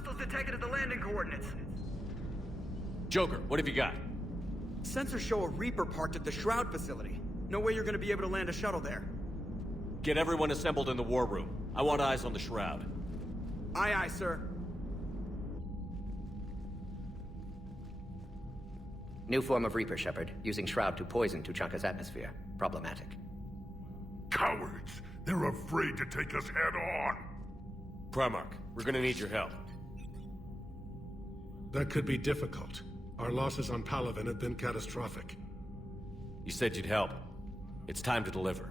Hostiles detected at the landing coordinates. Joker, what have you got? Sensors show a Reaper parked at the Shroud facility. No way you're gonna be able to land a shuttle there. Get everyone assembled in the war room. I want eyes on the Shroud. Aye, aye, sir. New form of Reaper, Shepard, using Shroud to poison Tuchanka's atmosphere. Problematic. Cowards! They're afraid to take us head-on! Primarch, we're gonna need your help. That could be difficult. Our losses on Palaven have been catastrophic. You said you'd help. It's time to deliver.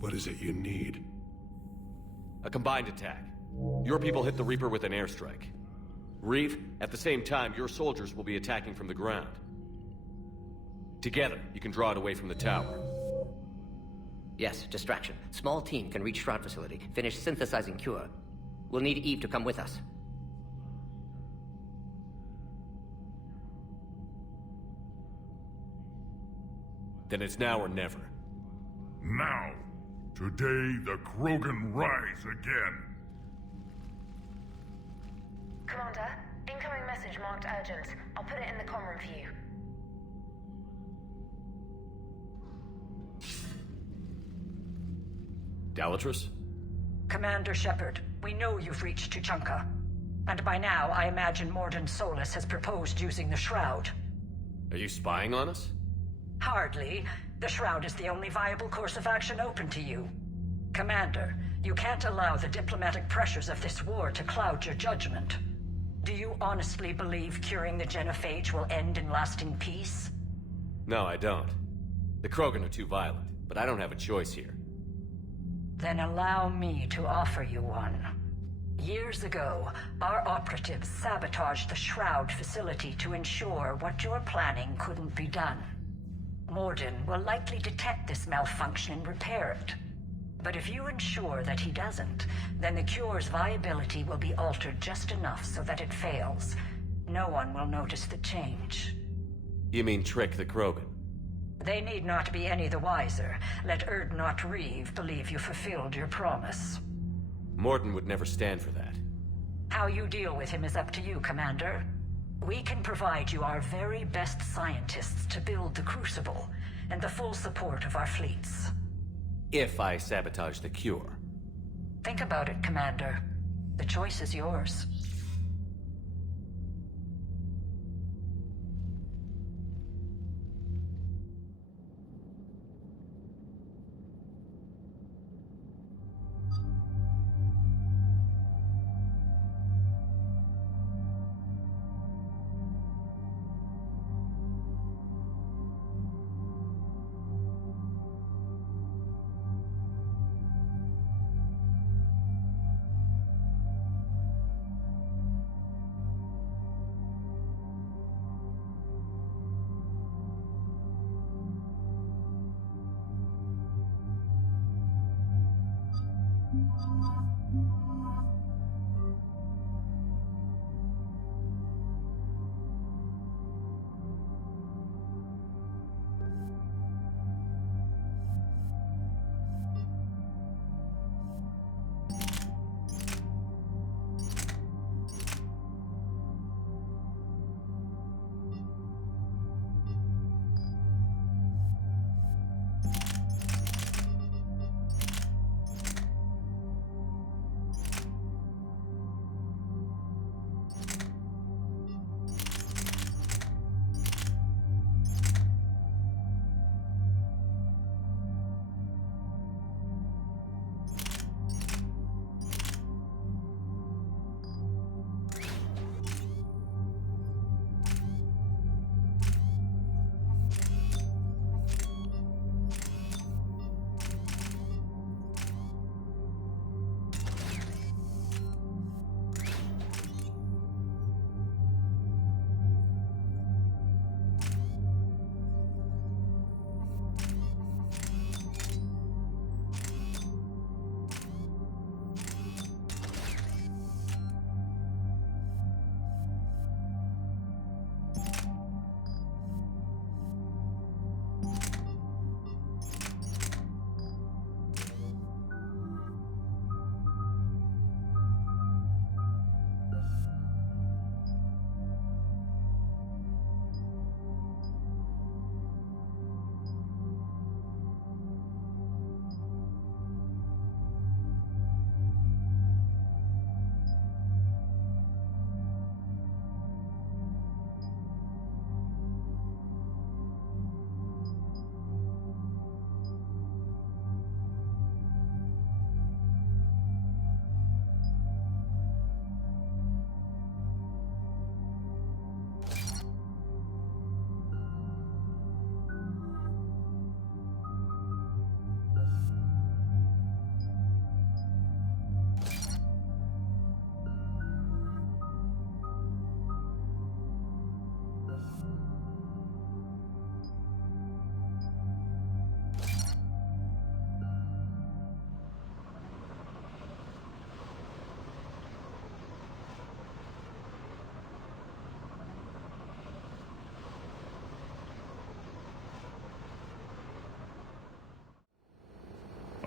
What is it you need? A combined attack. Your people hit the Reaper with an airstrike. Reeve, at the same time, your soldiers will be attacking from the ground. Together, you can draw it away from the tower. Yes, distraction. Small team can reach Shroud facility, finish synthesizing cure. We'll need Eve to come with us. Then it's now or never. Now! Today, the Krogan rise again! Commander, incoming message marked urgent. I'll put it in the comm room for you. Dalatrus? Commander Shepard, we know you've reached Tuchanka. And by now, I imagine Morden Solus has proposed using the Shroud. Are you spying on us? Hardly. The Shroud is the only viable course of action open to you. Commander, you can't allow the diplomatic pressures of this war to cloud your judgment. Do you honestly believe curing the genophage will end in lasting peace? No, I don't. The Krogan are too violent, but I don't have a choice here. Then allow me to offer you one. Years ago, our operatives sabotaged the Shroud facility to ensure what you're planning couldn't be done. Morden will likely detect this malfunction and repair it. But if you ensure that he doesn't, then the cure's viability will be altered just enough so that it fails. No one will notice the change. You mean trick the Krogan? They need not be any the wiser. Let Erdnot Reeve believe you fulfilled your promise. Morden would never stand for that. How you deal with him is up to you, Commander. We can provide you our very best scientists to build the Crucible, and the full support of our fleets. If I sabotage the cure. Think about it, Commander. The choice is yours.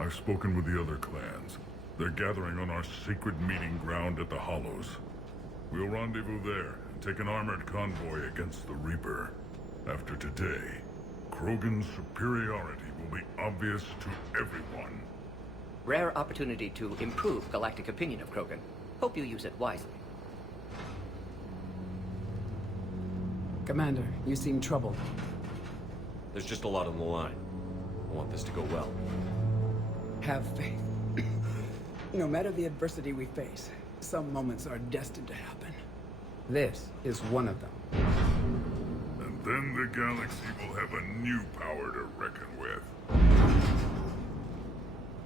I've spoken with the other clans. They're gathering on our secret meeting ground at the Hollows. We'll rendezvous there and take an armored convoy against the Reaper. After today, Krogan's superiority will be obvious to everyone. Rare opportunity to improve galactic opinion of Krogan. Hope you use it wisely. Commander, you seem troubled. There's just a lot on the line. I want this to go well. Have faith. No matter the adversity we face, some moments are destined to happen. This is one of them. And then the galaxy will have a new power to reckon with.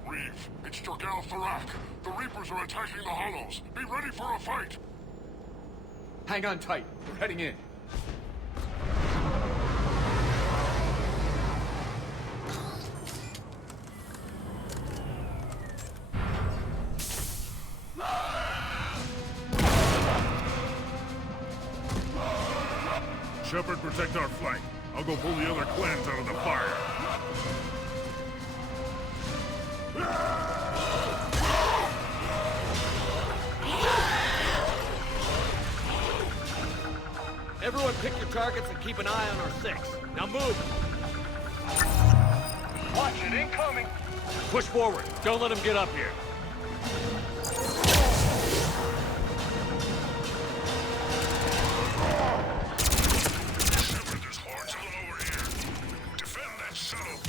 Reeve, it's Jorgal Tharak. The Reapers are attacking the Hollows. Be ready for a fight! Hang on tight. We're heading in. Shepard, protect our flank. I'll go pull the other clans out of the fire. Everyone pick your targets and keep an eye on our 6. Now move! Watch it, incoming! Push forward. Don't let them get up here. Shepard, there's hordes of them over here. Defend that shuttle.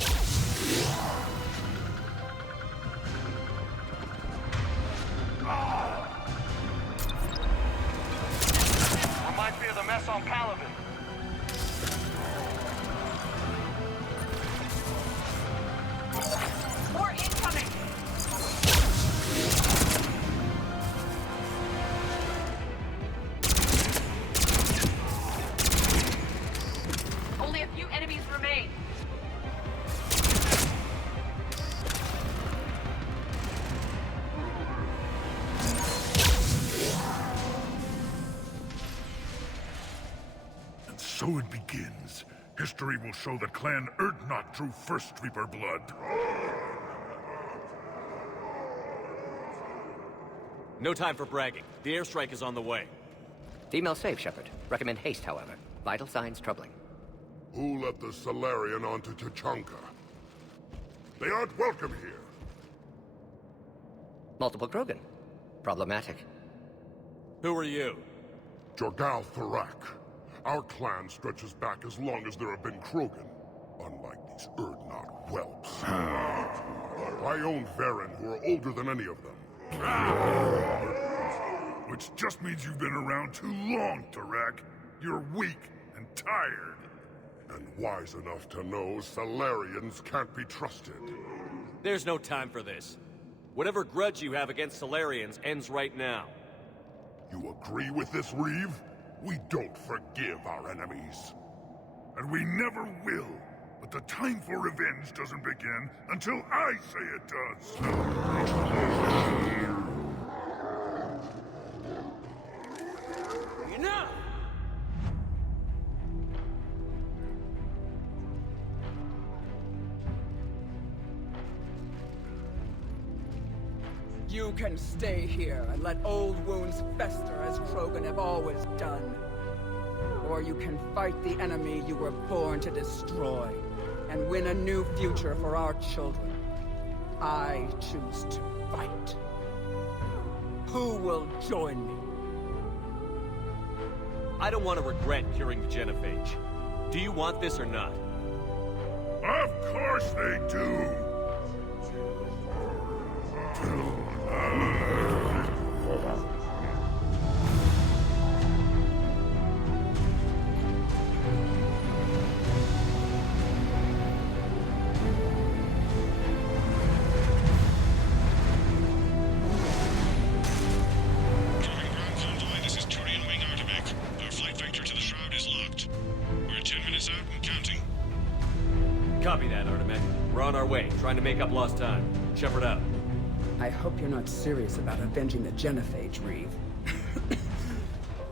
Reminds me of the mess on Palaven. More incoming! Only a few enemies remain. And so it begins. History will show that Clan Urdnot drew first Reaper blood. No time for bragging. The airstrike is on the way. Female safe, Shepard. Recommend haste, however. Vital signs troubling. Who let the Salarian onto Tuchanka? They aren't welcome here. Multiple Krogan. Problematic. Who are you? Jorgal Tharak. Our clan stretches back as long as there have been Krogan. Unlike these Urdnot whelps. I own Varen, who are older than any of them. Which just means you've been around too long, Tharak. You're weak and tired. And wise enough to know Salarians can't be trusted. There's no time for this. Whatever grudge you have against Salarians ends right now. You agree with this, Reeve? We don't forgive our enemies. And we never will. But the time for revenge doesn't begin until I say it does. Enough! You can stay here and let old wounds fester as Krogan have always done. Or you can fight the enemy you were born to destroy and win a new future for our children. I choose to fight. Who will join me? I don't want to regret curing the genophage. Do you want this or not? Of course they do! This is Turian Wing Artivac. Our flight vector to the Shroud is locked. We're 10 minutes out and counting. Copy that, Artemec. We're on our way, trying to make up lost time. Shepard out. I hope you're not serious about avenging the genophage, Reeve.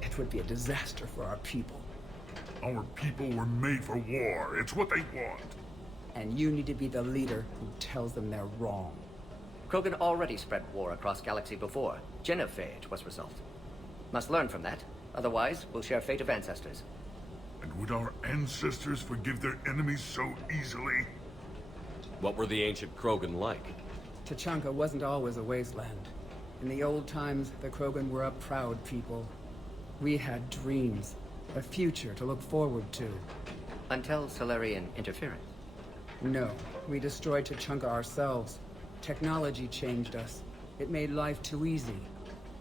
It would be a disaster for our people. Our people were made for war. It's what they want. And you need to be the leader who tells them they're wrong. Krogan already spread war across galaxy before. Genocide was result. Must learn from that. Otherwise, we'll share fate of ancestors. And would our ancestors forgive their enemies so easily? What were the ancient Krogan like? Tuchanka wasn't always a wasteland. In the old times, the Krogan were a proud people. We had dreams, a future to look forward to. Until Solarian interference. No, we destroyed Tuchanka ourselves. Technology changed us. It made life too easy.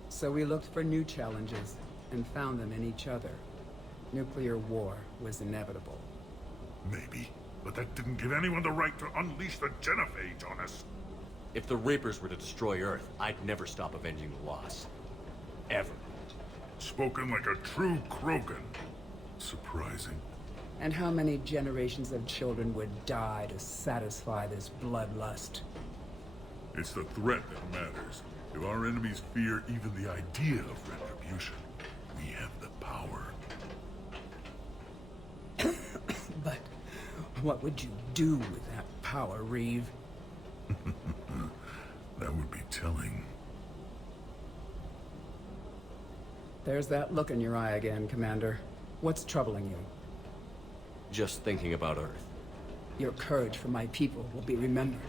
So we looked for new challenges, and found them in each other. Nuclear war was inevitable. Maybe, but that didn't give anyone the right to unleash the Genophage on us. If the Reapers were to destroy Earth, I'd never stop avenging the loss. Ever. Spoken like a true Krogan. Surprising. And how many generations of children would die to satisfy this bloodlust? It's the threat that matters. If our enemies fear even the idea of retribution, we have the power. But what would you do with that power, Reeve? That would be telling. There's that look in your eye again, Commander. What's troubling you? Just thinking about Earth. Your courage for my people will be remembered.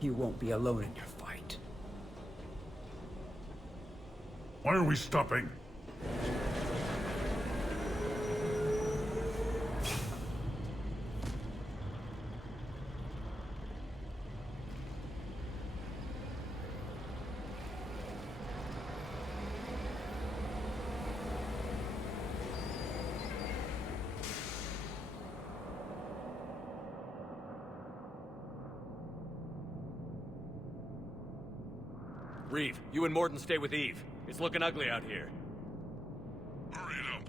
You won't be alone in your fight. Why are we stopping? Reeve, you and Mordin stay with Eve. It's looking ugly out here. Hurry it up.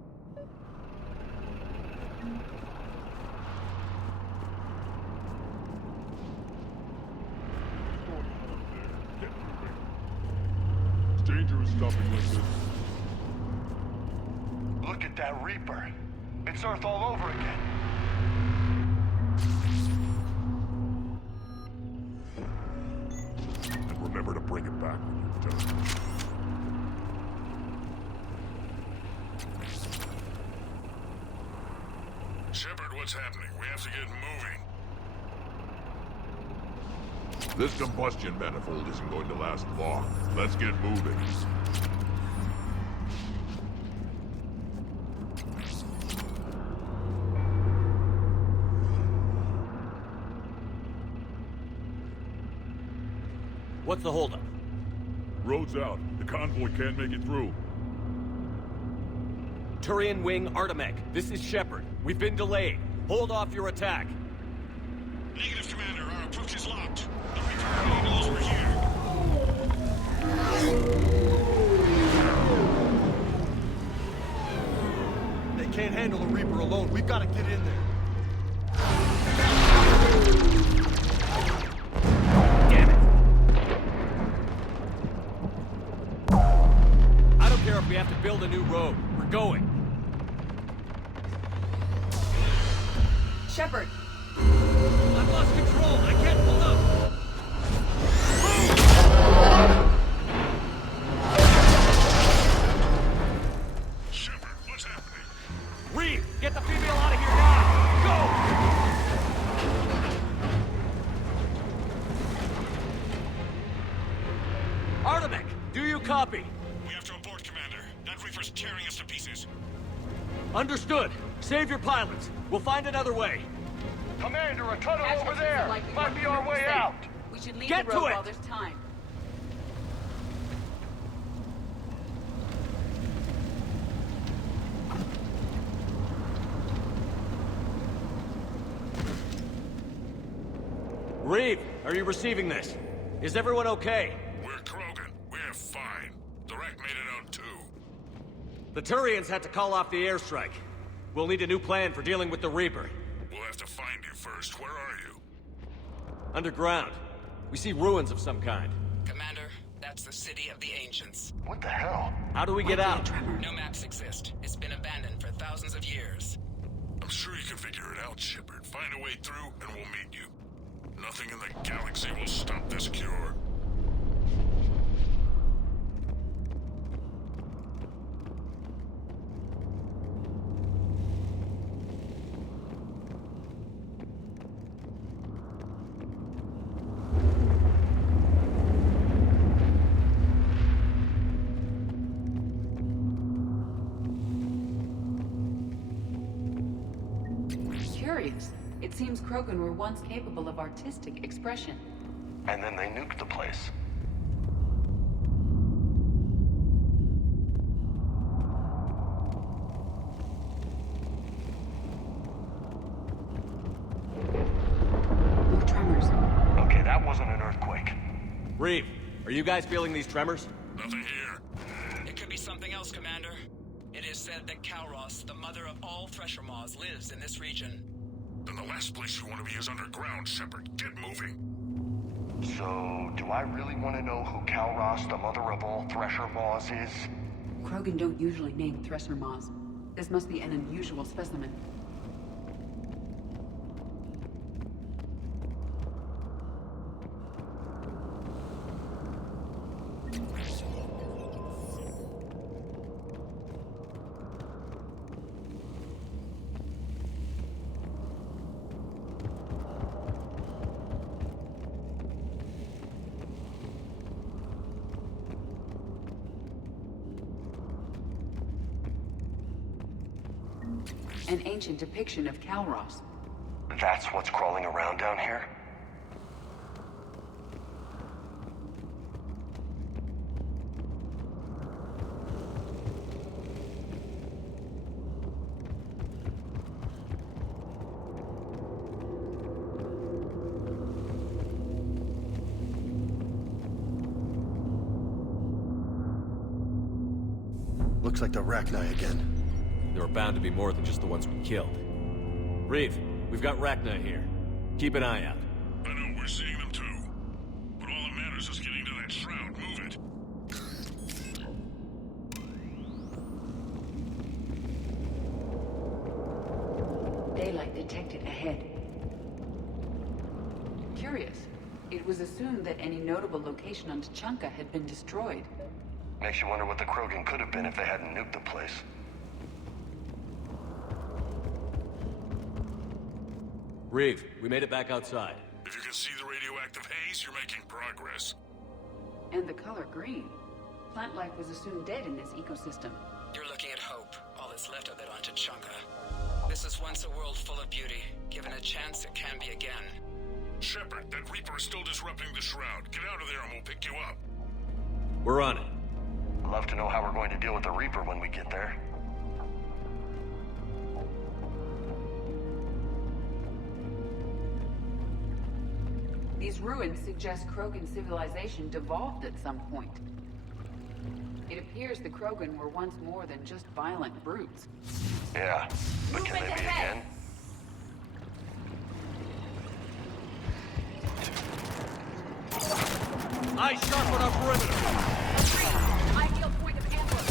It's dangerous stopping like this. Look at that Reaper. It's Earth all over again. And remember to bring it back when you're done. Shepard, what's happening? We have to get moving. This combustion manifold isn't going to last long. Let's get moving. What's the holdup? Road's out. The convoy can't make it through. Turian Wing Artemech, this is Shepard. We've been delayed. Hold off your attack. Negative, Commander. Our approach is locked. The Reaper already knows we're here. They can't handle a Reaper alone. We've got to get in there. Damn it. I don't care if we have to build a new road. We're going. Shepard! I've lost control. I can't pull up. Shepard, what's happening? Reeve, get the female out of here now. Go! Artemech, do you copy? We have to abort, Commander. That Reaper's tearing us to pieces. Understood. Save your pilots. We'll find another way. Commander, a tunnel over there! Might be our way out! We should leave Get the to road it! while there's time. Reeve, are you receiving this? Is everyone okay? We're Krogan. We're fine. Direct made it out too. The Turians had to call off the airstrike. We'll need a new plan for dealing with the Reaper. We'll have to find you first. Where are you? Underground. We see ruins of some kind. Commander, that's the city of the ancients. What the hell? How do we get out? No maps exist. It's been abandoned for thousands of years. I'm sure you can figure it out, Shepard. Find a way through, and we'll meet you. Nothing in the galaxy will stop this cure. Curious. It seems Krogan were once capable of artistic expression. And then they nuked the place. No tremors. Okay, that wasn't an earthquake. Reeve, are you guys feeling these tremors? Nothing here. It could be something else, Commander. It is said that Kalros, the mother of all Thresher Maws, lives in this region. Then the last place you want to be is underground, Shepard. Get moving. So, do I really want to know who Kalros, the mother of all Thresher Maws, is? Krogan don't usually name Thresher Maws. This must be an unusual specimen. An ancient depiction of Kalros. That's what's crawling around down here? Looks like the Rachni again. There are bound to be more than just the ones we killed. Reeve, we've got Rachni here. Keep an eye out. I know, we're seeing them too. But all that matters is getting to that shroud. Move it. Daylight detected ahead. Curious. It was assumed that any notable location on Tuchanka had been destroyed. Makes you wonder what the Krogan could have been if they hadn't nuked the place. Reeve, we made it back outside. If you can see the radioactive haze, you're making progress. And the color green. Plant life was assumed dead in this ecosystem. You're looking at hope, all that's left of it on Tuchanka. This is once a world full of beauty. Given a chance, it can be again. Shepard, that Reaper is still disrupting the shroud. Get out of there and we'll pick you up. We're on it. Love to know how we're going to deal with the Reaper when we get there. These ruins suggest Krogan civilization devolved at some point. It appears the Krogan were once more than just violent brutes. Yeah, but can they be again? Eyes sharp on our perimeter! Ideal point of ambush.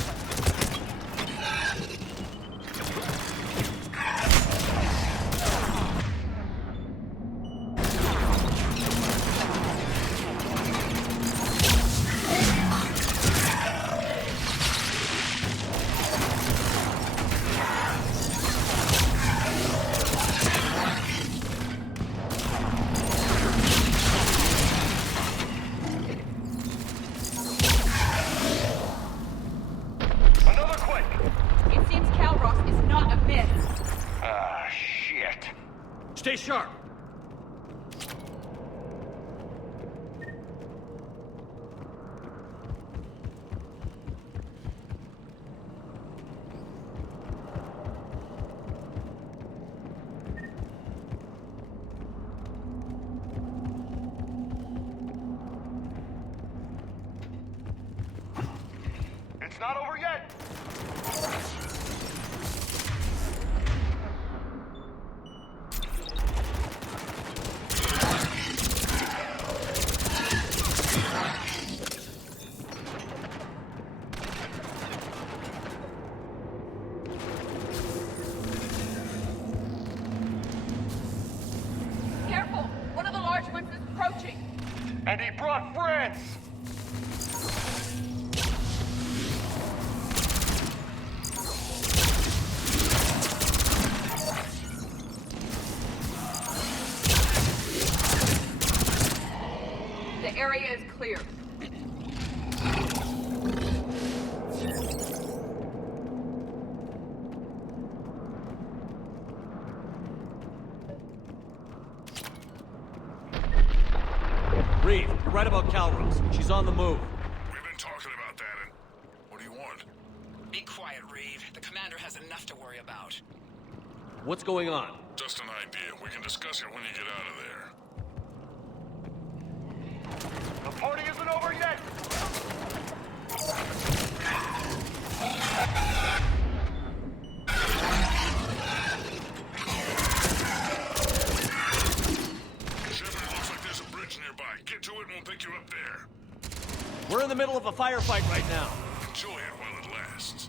Stay sharp! It's not over yet! Careful! One of the large ones is approaching! And he brought friends! The area is clear. Reeve, you're right about Calros. She's on the move. We've been talking about that, and what do you want? Be quiet, Reeve. The commander has enough to worry about. What's going on? Just an idea. We can discuss it when you get out of there. The party isn't over yet! Shepard, looks like there's a bridge nearby. Get to it and we'll pick you up there. We're in the middle of a firefight right now. Enjoy it while it lasts.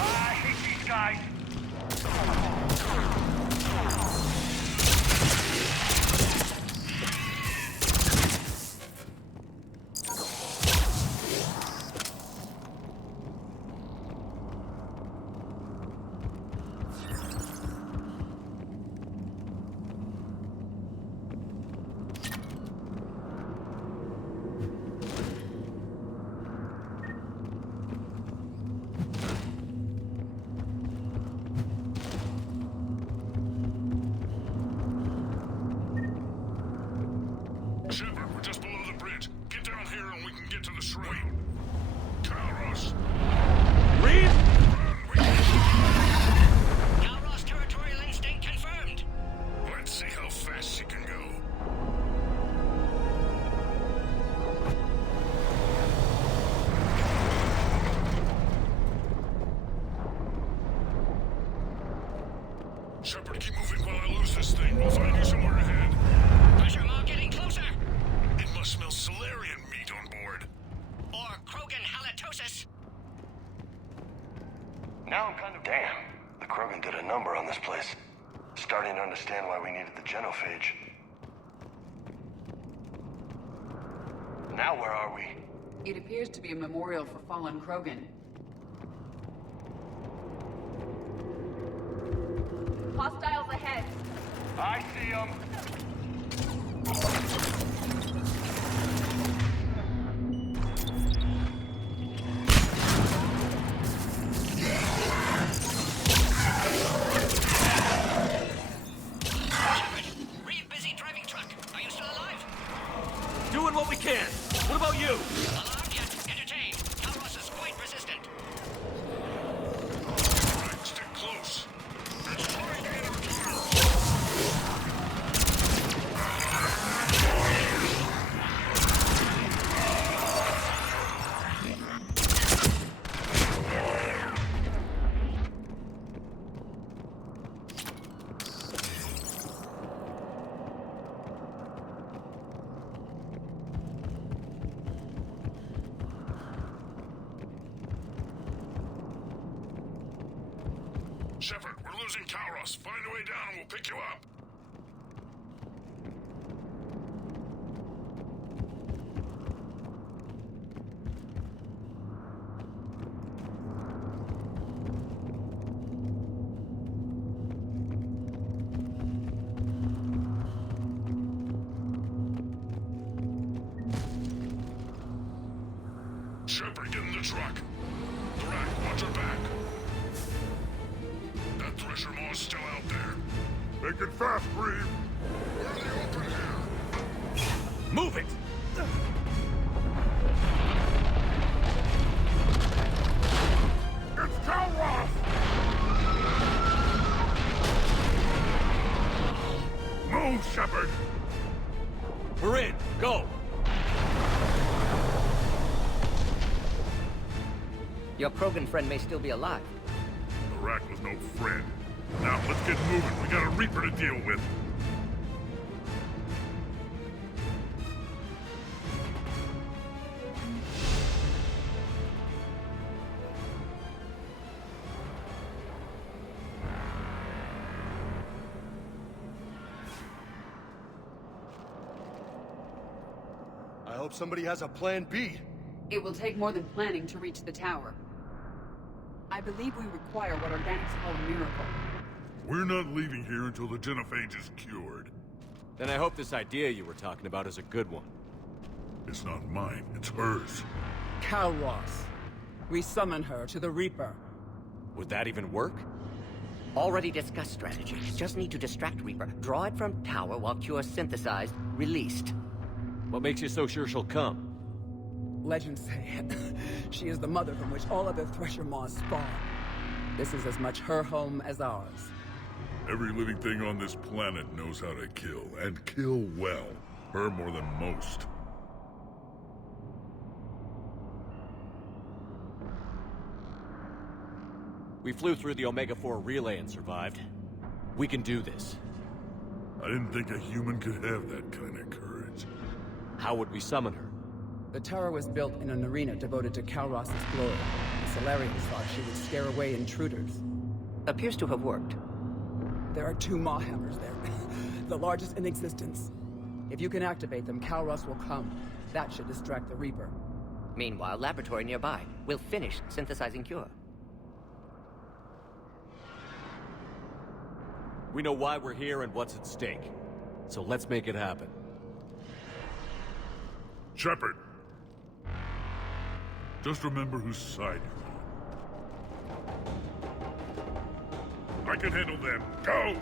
I hate these guys! Shepard, we're just below the bridge. Get down here and we can get to the shroud. Calros. Reeve? Calros territorial instinct confirmed. Let's see how fast she can go. Shepard, keep moving while I lose this thing. We'll find you somewhere ahead. Pressure mark getting closer. It must smell Solarian meat on board. Or Krogan halitosis. Now I'm kind of... Damn. The Krogan did a number on this place. Starting to understand why we needed the genophage. Now where are we? It appears to be a memorial for fallen Krogan. Hostiles ahead. I see them. Reeve busy driving truck. Are you still alive? Doing what we can. What about you? Alarmed yet? Entertained. Calros is quite resistant. Right, stick close. It's trying to enter the Shepard, we're losing Calros. Find a way down and we'll pick you up. Shepard, get in the truck. Thrak, watch your back. That Thresher Maw's still out there. Make it fast, Reeve. We're in the open here. Move it! It's Calros! Move, Shepard! We're in. Go! Your Krogan friend may still be alive. Thrak was no friend. Now, let's get moving. We got a Reaper to deal with. hope somebody has a plan B. It will take more than planning to reach the tower. I believe we require what organics call a miracle. We're not leaving here until the genophage is cured. Then I hope this idea you were talking about is a good one. It's not mine, it's hers. Kalros. We summon her to the Reaper. Would that even work? Already discussed strategy. Just need to distract Reaper. Draw it from tower while Cure synthesized, released. What makes you so sure she'll come? Legends say she is the mother from which all other Thresher Maws spawn. This is as much her home as ours. Every living thing on this planet knows how to kill, and kill well. Her more than most. We flew through the Omega-4 relay and survived. We can do this. I didn't think a human could have that kind of courage. How would we summon her? The tower was built in an arena devoted to Kalros' glory. The Solarians thought she would scare away intruders. Appears to have worked. There are 2 Maw hammers there, the largest in existence. If you can activate them, Kalros will come. That should distract the Reaper. Meanwhile, laboratory nearby. We'll finish synthesizing Cure. We know why we're here and what's at stake. So let's make it happen. Shepard! Just remember whose side you're on. I can handle them. Go!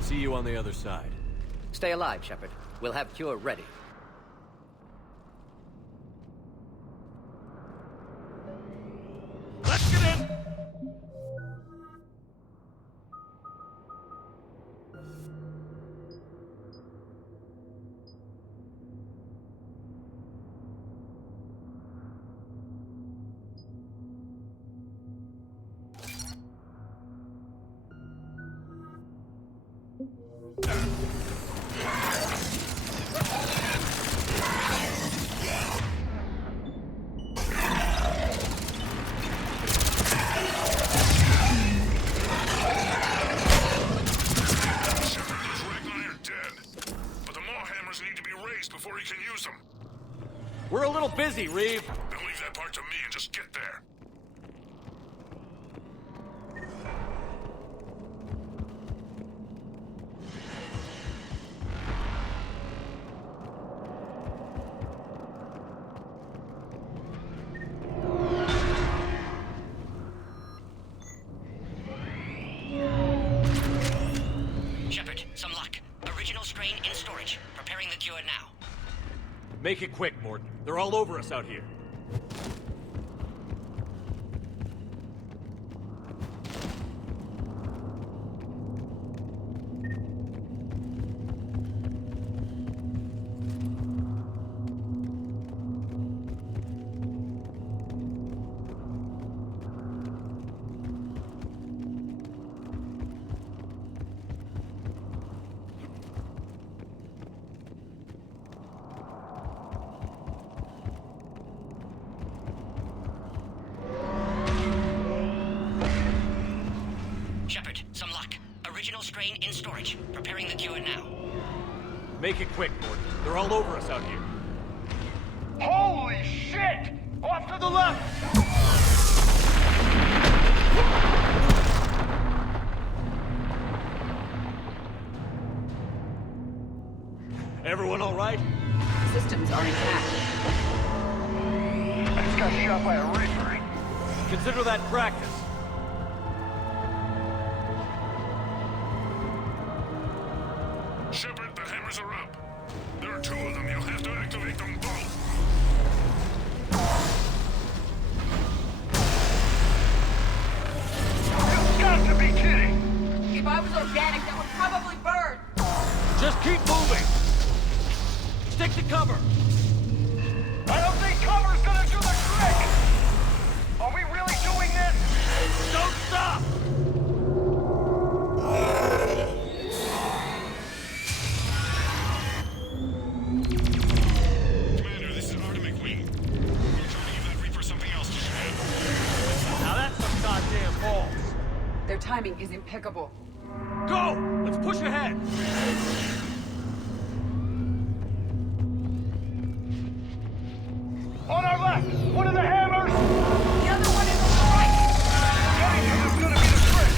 See you on the other side. Stay alive, Shepard. We'll have Cure ready. Let's get in! We're a little busy, Reeve. Then leave that part to me and just get there. Shepard, some luck. Original strain in storage. Preparing the Cure now. Make it quick, Morton. They're all over us out here. Shepard, some luck. Original strain in storage. Preparing the Cure now. Make it quick, Morton. They're all over us out here. Holy shit! Off to the left! Everyone all right? Systems are intact. I just got shot by a Reaper. Consider that practice. Shepard, the hammers are up. There are 2 of them. You'll have to activate them both. You've got to be kidding! If I was organic, that would probably burn. Just keep moving. Stick to cover. I don't think cover's gonna do the trick! Are we really doing this? Don't stop! Commander, this is Artemic Wing. We're trying to give that Reaper something else to shoot at. Now that's some goddamn ball. timing is impeccable. Go! Let's push ahead! On our left! One of the hammers! The other one is on the right! Getting him is gonna be the trick!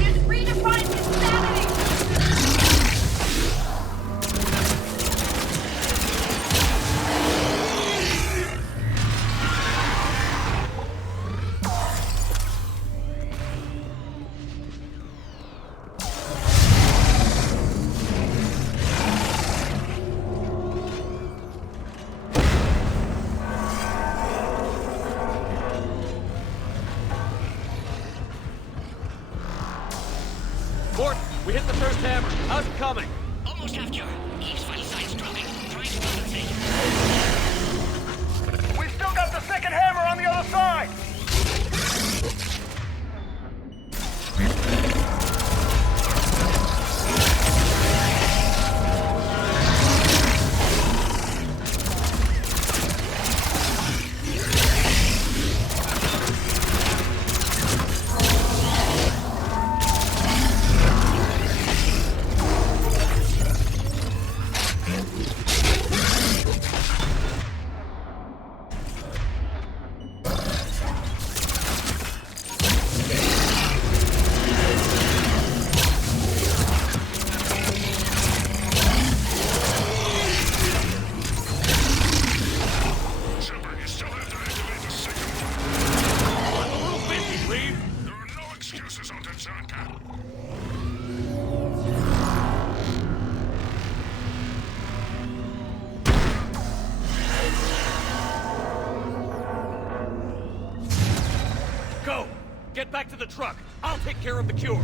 He's redefined insanity! Morton, we hit the first hammer. How's it coming? Almost half cure. Eve's vital signs dropping. Trying to compensate. We still got the second hammer on the other side! Excuses on Tuchanka. Go! Get back to the truck. I'll take care of the cure.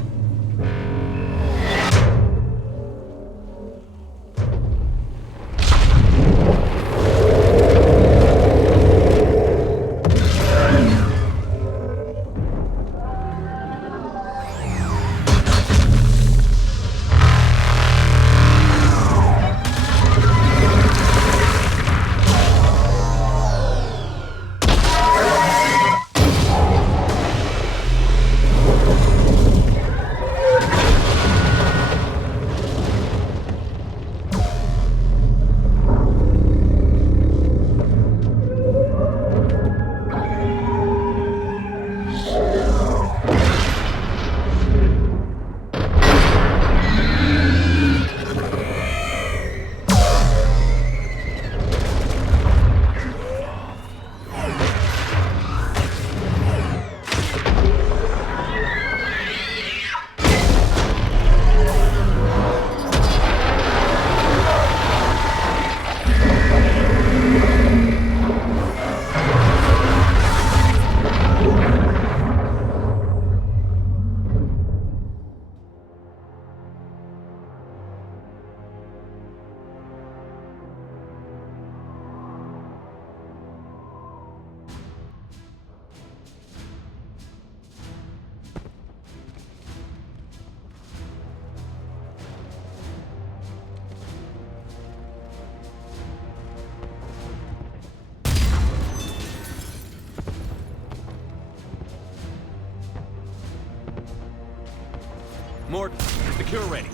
Morton, is the cure ready?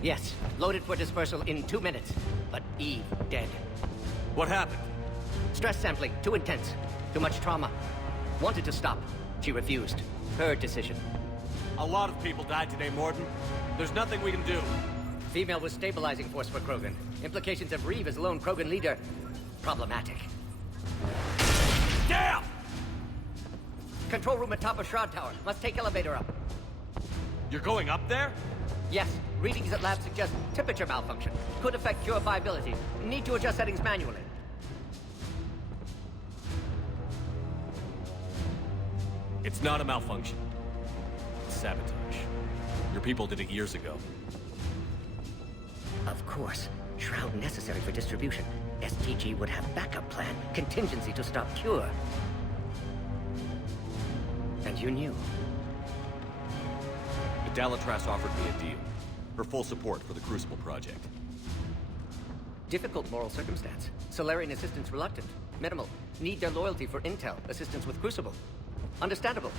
Yes, loaded for dispersal in 2 minutes. But Eve, dead. What happened? Stress sampling, too intense. Too much trauma. Wanted to stop. She refused. Her decision. A lot of people died today, Morton. There's nothing we can do. Female was stabilizing force for Krogan. Implications of Reeve as lone Krogan leader. Problematic. Damn! Control room atop of Shroud Tower. Must take elevator up. You're going up there? Yes. Readings at lab suggest temperature malfunction. Could affect cure viability. Need to adjust settings manually. It's not a malfunction. It's sabotage. Your people did it years ago. Of course. Shroud necessary for distribution. STG would have backup plan. Contingency to stop cure. And you knew. Dalitras offered me a deal. Her full support for the Crucible project. Difficult moral circumstance. Solarian assistance reluctant. Minimal. Need their loyalty for intel. Assistance with Crucible. Understandable.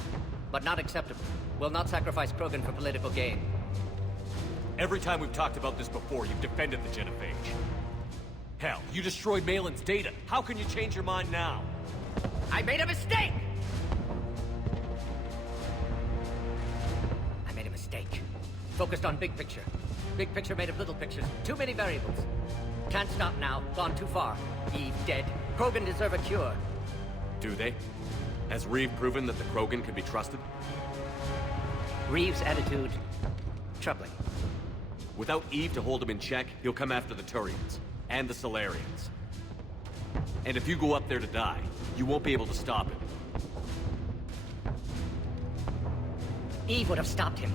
But not acceptable. Will not sacrifice Krogan for political gain. Every time we've talked about this before, you've defended the genophage. Hell, you destroyed Malin's data. How can you change your mind now? I made a mistake! I made a mistake. Focused on big picture. Big picture made of little pictures. Too many variables. Can't stop now. Gone too far. Eve dead. Krogan deserve a cure. Do they? Has Reeve proven that the Krogan can be trusted? Reeve's attitude... troubling. Without Eve to hold him in check, he'll come after the Turians. And the Solarians. And if you go up there to die, you won't be able to stop him. Eve would have stopped him.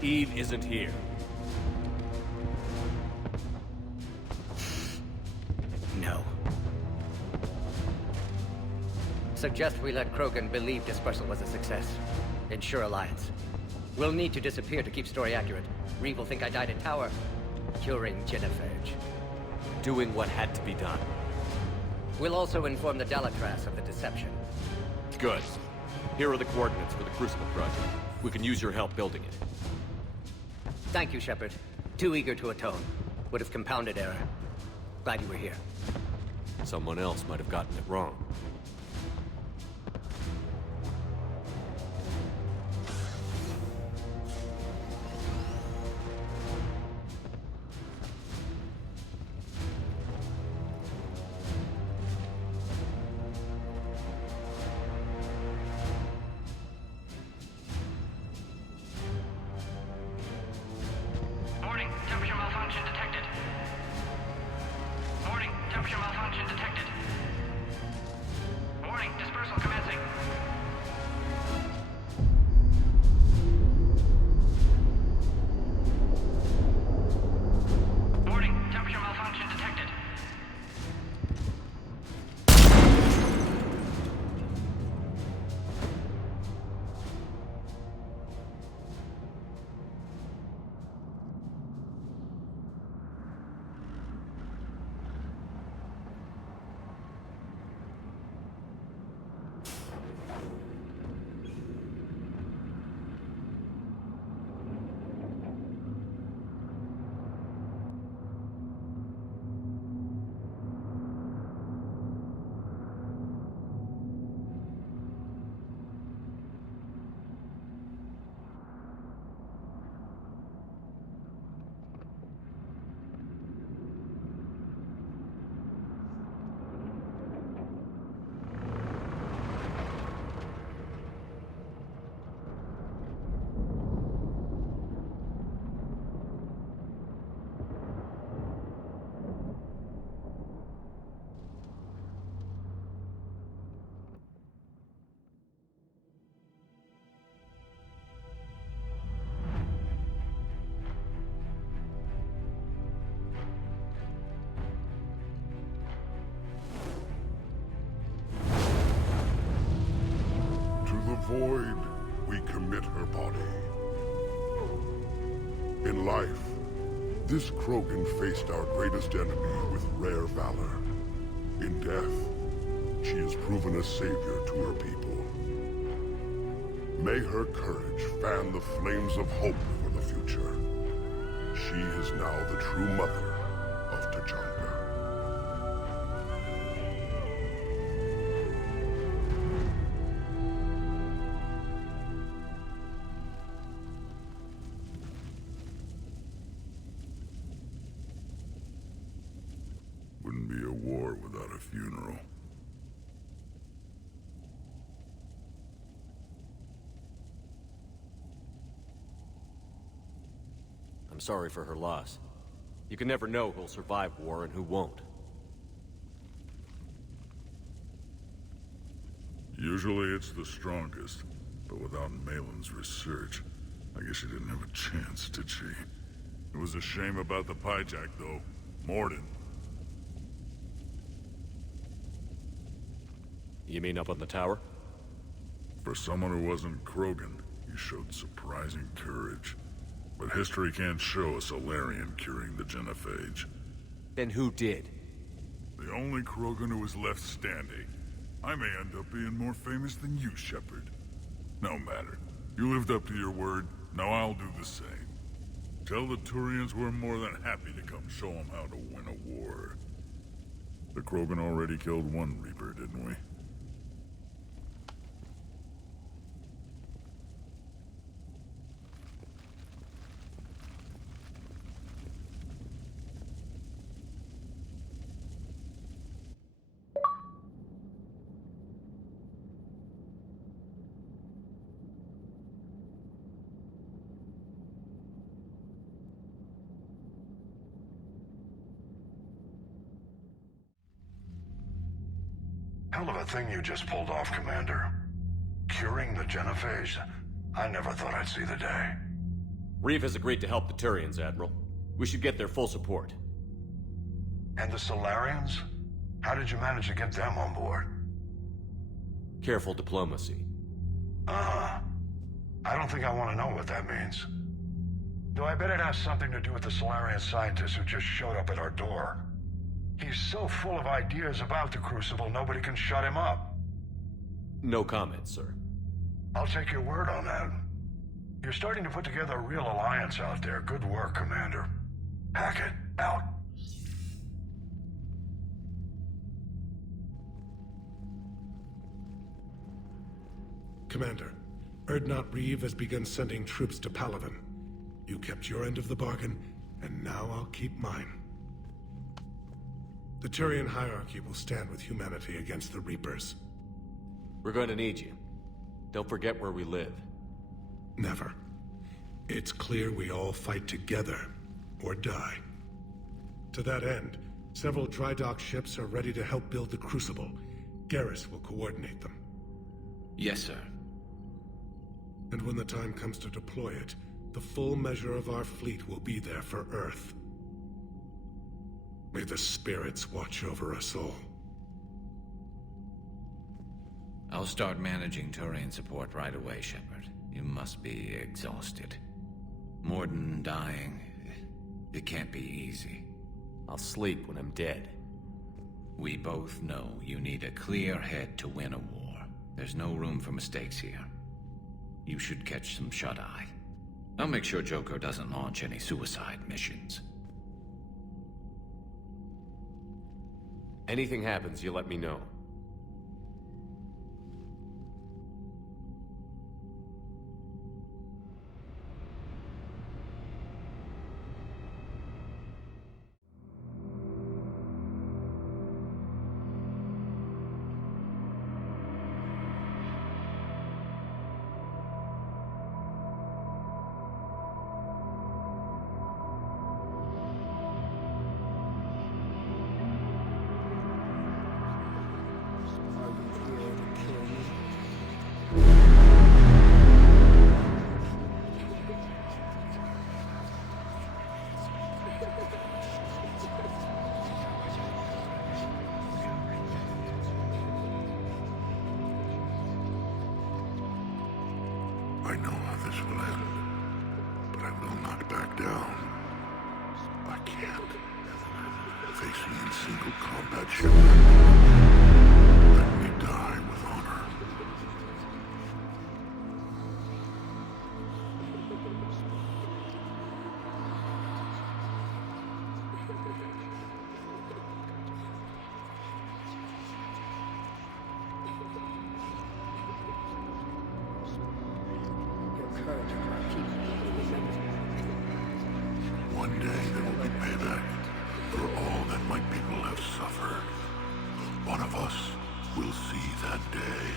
Eve isn't here. No. Suggest we let Krogan believe dispersal was a success. Ensure alliance. We'll need to disappear to keep story accurate. Reeve will think I died in tower, curing genophage. Doing what had to be done. We'll also inform the Dalakras of the deception. Good. Here are the coordinates for the Crucible project. We can use your help building it. Thank you, Shepard. Too eager to atone. Would have compounded error. Glad you were here. Someone else might have gotten it wrong. Warning, temperature malfunction detected. Warning, temperature malfunction detected. Warning, dispersal commencing. Warning, temperature malfunction detected. Void, we commit her body. In life, this Krogan faced our greatest enemy with rare valor. In death, she has proven a savior to her people. May her courage fan the flames of hope for the future. She is now the true mother of Tuchanka. Wouldn't be a war without a funeral. I'm sorry for her loss. You can never know who'll survive war and who won't. Usually it's the strongest, but without Malin's research, I guess she didn't have a chance, did she? It was a shame about the pyjak, though. Morden. You mean up on the tower? For someone who wasn't Krogan, you showed surprising courage. But history can't show a Solarian curing the genophage. Then who did? The only Krogan who is left standing. I may end up being more famous than you, Shepard. No matter. You lived up to your word, now I'll do the same. Tell the Turians we're more than happy to come show them how to win a war. The Krogan already killed one Reaper, didn't we? Hell of a thing you just pulled off, Commander. Curing the genophage? I never thought I'd see the day. Reeve has agreed to help the Turians, Admiral. We should get their full support. And the Solarians? How did you manage to get them on board? Careful diplomacy. I don't think I want to know what that means. Though I bet it has something to do with the Solarian scientist who just showed up at our door. He's so full of ideas about the Crucible, nobody can shut him up. No comment, sir. I'll take your word on that. You're starting to put together a real alliance out there. Good work, Commander. Hackett, out. Commander, Urdnot Reeve has begun sending troops to Palaven. You kept your end of the bargain, and now I'll keep mine. The Turian hierarchy will stand with humanity against the Reapers. We're going to need you. Don't forget where we live. Never. It's clear we all fight together, or die. To that end, several dry dock ships are ready to help build the Crucible. Garrus will coordinate them. Yes, sir. And when the time comes to deploy it, the full measure of our fleet will be there for Earth. May the spirits watch over us all. I'll start managing Turian support right away, Shepard. You must be exhausted. Morden dying, it can't be easy. I'll sleep when I'm dead. We both know you need a clear head to win a war. There's no room for mistakes here. You should catch some shut-eye. I'll make sure Joker doesn't launch any suicide missions. Anything happens, you let me know. I know how this will end, but I will not back down. I can't. Facing in single combat shipment. Let me die with honor. One day there will be payback for all that my people have suffered. One of us will see that day.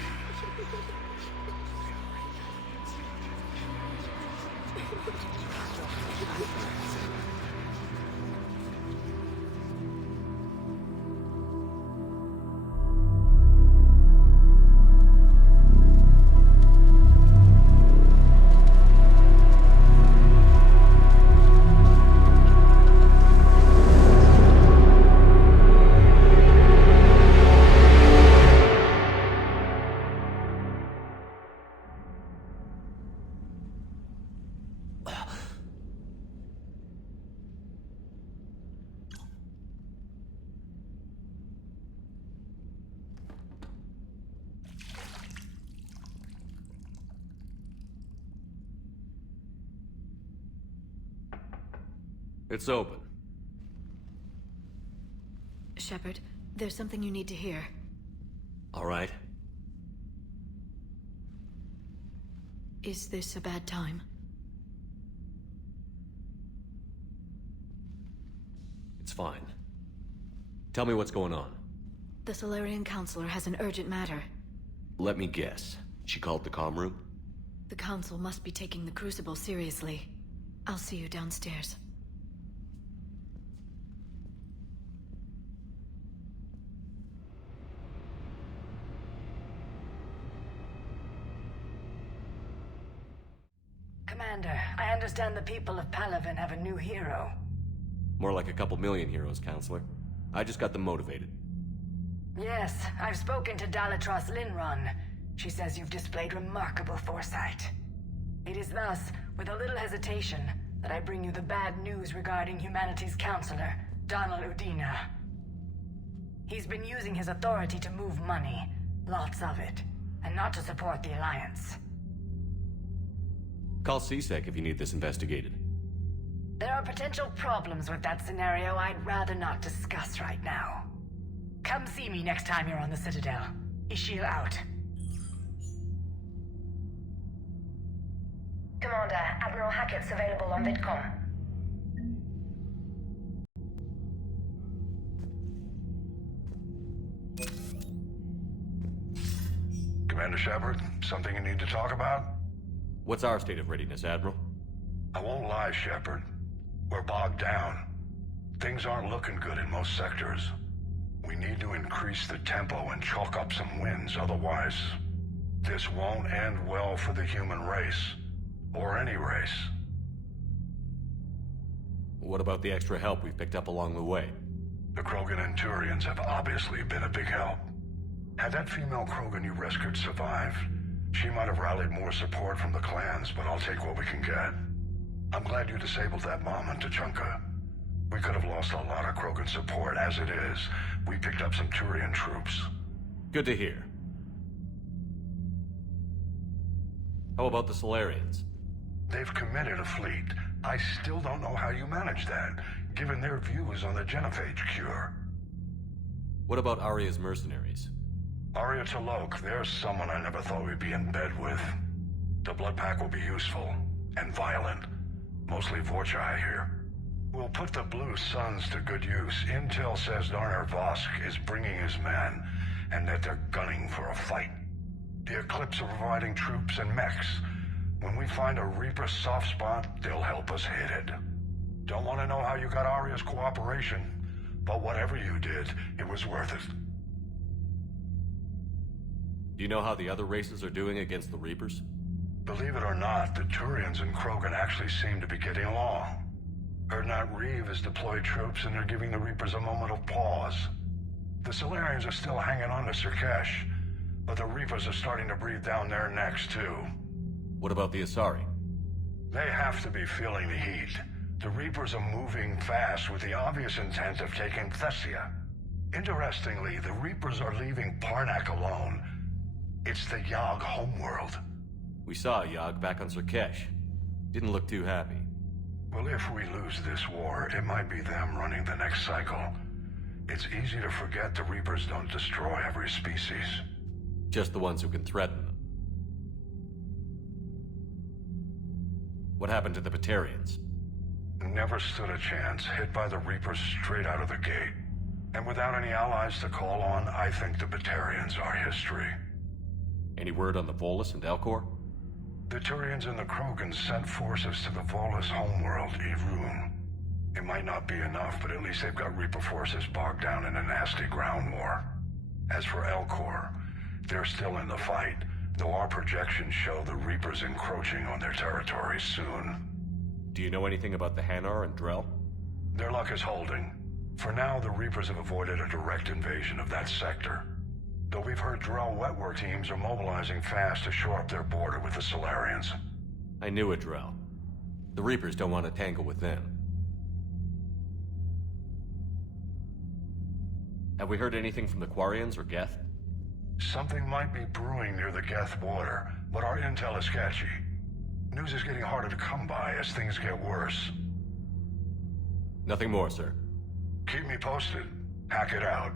It's open. Shepard, there's something you need to hear. All right. Is this a bad time? It's fine. Tell me what's going on. The Solarian Counselor has an urgent matter. Let me guess. She called the comm room? The Council must be taking the Crucible seriously. I'll see you downstairs. Commander, I understand the people of Palaven have a new hero. More like a couple million heroes, Counselor. I just got them motivated. Yes, I've spoken to Dalatros Linron. She says you've displayed remarkable foresight. It is thus, with a little hesitation, that I bring you the bad news regarding humanity's counselor, Donald Udina. He's been using his authority to move money, lots of it, and not to support the Alliance. Call CSEC if you need this investigated. There are potential problems with that scenario I'd rather not discuss right now. Come see me next time you're on the Citadel. Ishil out. Commander, Admiral Hackett's available on VidCom. Commander Shepard, something you need to talk about? What's our state of readiness, Admiral? I won't lie, Shepard. We're bogged down. Things aren't looking good in most sectors. We need to increase the tempo and chalk up some wins, otherwise this won't end well for the human race. Or any race. What about the extra help we've picked up along the way? The Krogan and Turians have obviously been a big help. Had that female Krogan you rescued survived, she might have rallied more support from the clans, but I'll take what we can get. I'm glad you disabled that bomb on Tuchanka. We could have lost a lot of Krogan support. As it is, we picked up some Turian troops. Good to hear. How about the Solarians? They've committed a fleet. I still don't know how you manage that, given their views on the genophage cure. What about Arya's mercenaries? Arya Talok, there's someone I never thought we'd be in bed with. The blood pack will be useful, and violent. Mostly Vorcha, I hear. We'll put the Blue Suns to good use. Intel says Darner Vosk is bringing his men, and that they're gunning for a fight. The Eclipse are providing troops and mechs. When we find a Reaper soft spot, they'll help us hit it. Don't want to know how you got Arya's cooperation, but whatever you did, it was worth it. Do you know how the other races are doing against the Reapers? Believe it or not, the Turians and Krogan actually seem to be getting along. Erdnot Reeve has deployed troops and they're giving the Reapers a moment of pause. The Solarians are still hanging on to Surkesh, but the Reapers are starting to breathe down their necks too. What about the Asari? They have to be feeling the heat. The Reapers are moving fast with the obvious intent of taking Thessia. Interestingly, the Reapers are leaving Parnak alone. It's the Yogg homeworld. We saw Yogg back on Surkesh. Didn't look too happy. Well, if we lose this war, it might be them running the next cycle. It's easy to forget the Reapers don't destroy every species. Just the ones who can threaten them. What happened to the Batarians? Never stood a chance, hit by the Reapers straight out of the gate. And without any allies to call on, I think the Batarians are history. Any word on the Volus and Elcor? The Turians and the Krogan sent forces to the Volus homeworld, Irun. It might not be enough, but at least they've got Reaper forces bogged down in a nasty ground war. As for Elcor, they're still in the fight, though our projections show the Reapers encroaching on their territory soon. Do you know anything about the Hanar and Drell? Their luck is holding. For now, the Reapers have avoided a direct invasion of that sector. Though we've heard Drell wetwork teams are mobilizing fast to shore up their border with the Solarians. I knew it, Drell. The Reapers don't want to tangle with them. Have we heard anything from the Quarians or Geth? Something might be brewing near the Geth border, but our intel is sketchy. News is getting harder to come by as things get worse. Nothing more, sir. Keep me posted. Hack it out.